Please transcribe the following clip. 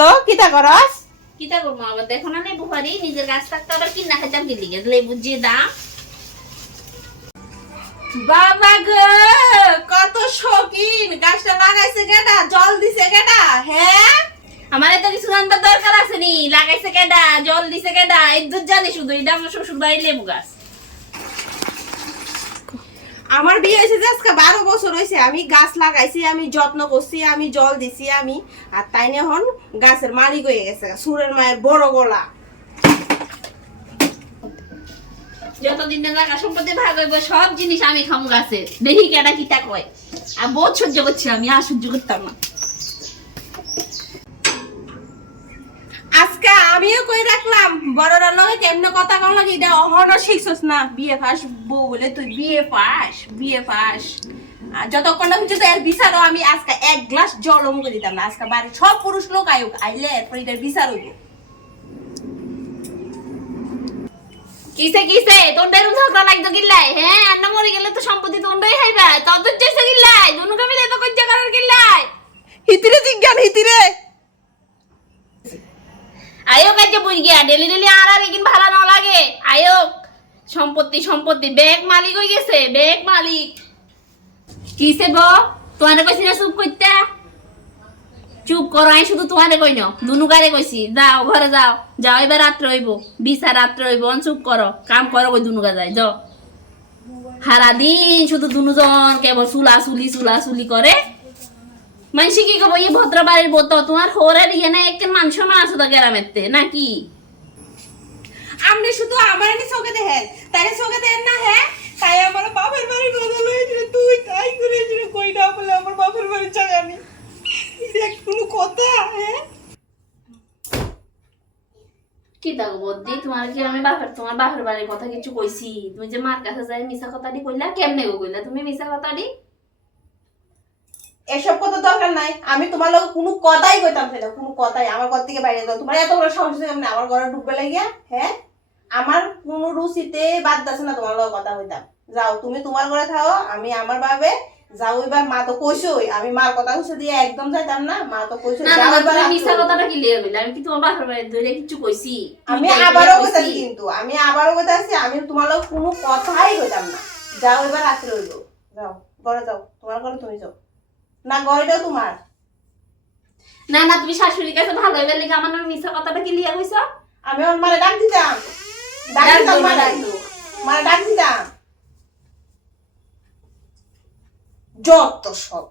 লো কিতা করস? কিতা করব? আবার দেখো না লেবু পারি নিজের গাছ থাকতে আবার কিনা খেতাম কি লিগে? লেবু যে দাম বাবা গো কত শৌখিন! গাছটা লাগাইছে কেডা? জল দিছে কেডা? হ্যাঁ? আমার তো কিছু জানবার দরকার আছে নি। লাগাইছে কেডা? জল দিছে কেডা? এই দুধ জানি শুধু এটা আমার শ্বশুর বাড়ির লেবু গাছ। আমার বিয়ে হয়েছে যে আজকে বারো বছর হয়েছে। আমি গাছ লাগাইছি, আমি যত্ন করছি, আমি জল দিছি, আমি। আর তাই না হন গাছের মালিক হয়ে গেছে, সুরের মায়ের বড় গলা। যতদিন না লাগা সম্পত্তি ভাগ হইব, সব জিনিস আমি খামু গাছে। দেখি কেডা কিতা কয়। আর বহুত সহ্য করছি আমি, আর সহ্য করতাম না। আমিও কই রাখলাম? বড়রা লগে কেমনে কথা কম লাগে? এটা অহন শিখছস না? বিয়ে পাস বউ বলে তুই বিয়ে পাস বিয়ে পাস যতক্ষণ না পর্যন্ত এর বিচারও আমি আজকে এক গ্লাস জল মুখে দিতাম না। আজকে বাড়ির সব পুরুষ লোক আয়ুক আইলে এরপর এটার বিচার হইব। কিসে কিসে? তোর দেরু ঝগড়া লাগতো গিল্লাই হ্যাঁ আন্না মরে গেলে তো সম্পত্তি তোন্ডই খাইবা তত চেষ্টা গিল্লাই দুনু মিলে তো কজ্জা করার গিল্লাই হিতিরে জিজ্ঞান হিতিরে। কাজে বুঝ গিয়া, ডেলি ডেলি আর আর একিন ভাড়া না লাগে। আয়ো, সম্পত্তি সম্পত্তি, ব্যাগ মালিক হয়ে গেছে, ব্যাগ মালিক। কিসে গো তোমারে কইছি না চুপ করতে চুপ করো আমি শুধু তোমারে কই না দুনু গারে কইছি, যাও, ঘরে যাও। যাও, এবার রাত্রে হইব। বিছা রাত্রে হইব চুপ করো। কাম করো কই দুনু গা যায়, যাও। সারা দিন শুধু দুনুজন কেবল চুলা চুলি চুলা চুলি করে। মানসি কি কব এই ভদ্র বাড়ির বত তোমার হোরে দিয়ে না একটা মান সম্মান আছে তো গ্রামেতে নাকি? আপনি শুধু আমার নি চোখে দেখেন তাই চোখে দেখেন না হ্যাঁ? তাই আমার বাপের বাড়ি কথা লইছিল তুই তাই করেছিল কই না বলে আমার বাপের বাড়ি চাই আমি দেখ কোনো কথা হ্যাঁ? কি দেখো বদ্দি তোমার কি আমি বাপের তোমার বাপের বাড়ির কথা কিছু কইছি? তুমি যে মার কাছে যাই মিশা কথাটি কইলা কেমনে গো কইলা? তুমি মিশা কথাটি? এসব কথা দরকার নাই। আমি তোমার লোক কোনো কথাই কইতাম না কোনো কথাই। আমার ঘর থেকে বাইরে যাও। তোমার এত বড় সমস্যা কেমন? আমার ঘরে ঢুকবে লাগিয়া হ্যাঁ? আমার কোনো রুচিতে বাদ দাছে না তোমার লোক কথা কইতাম। যাও তুমি তোমার ঘরে থাও আমি আমার ভাবে যাও এবার মা তো কইছই আমি মার কথা কইছে দিয়ে একদম যাইতাম না মা তো কইছে না না যাও না, এবার হইবো। কথাটা কি লিয়ে কইলা আমি কি তোমার বাপের বাড়ি ধরে কিছু কইছি? আমি আবারও কইতাছি কিন্তু আমি আবারও কইতাছি আমি তোমার লোক কোনো কথাই কইতাম না। যাও এবার রাত্রে হইল যাও ঘরে যাও। তোমার ঘরে তুমি যাও। না গয়টা তোমার? না না তুমি শাশুড়ির কাছে ভালো হইবে লিখে আমার মিছা কথাটা কি লিয়া কইছো? আমি আমার মারে ডাক দিতাম। ডাক দিতাম। মারে ডাক দিতাম। যত সব।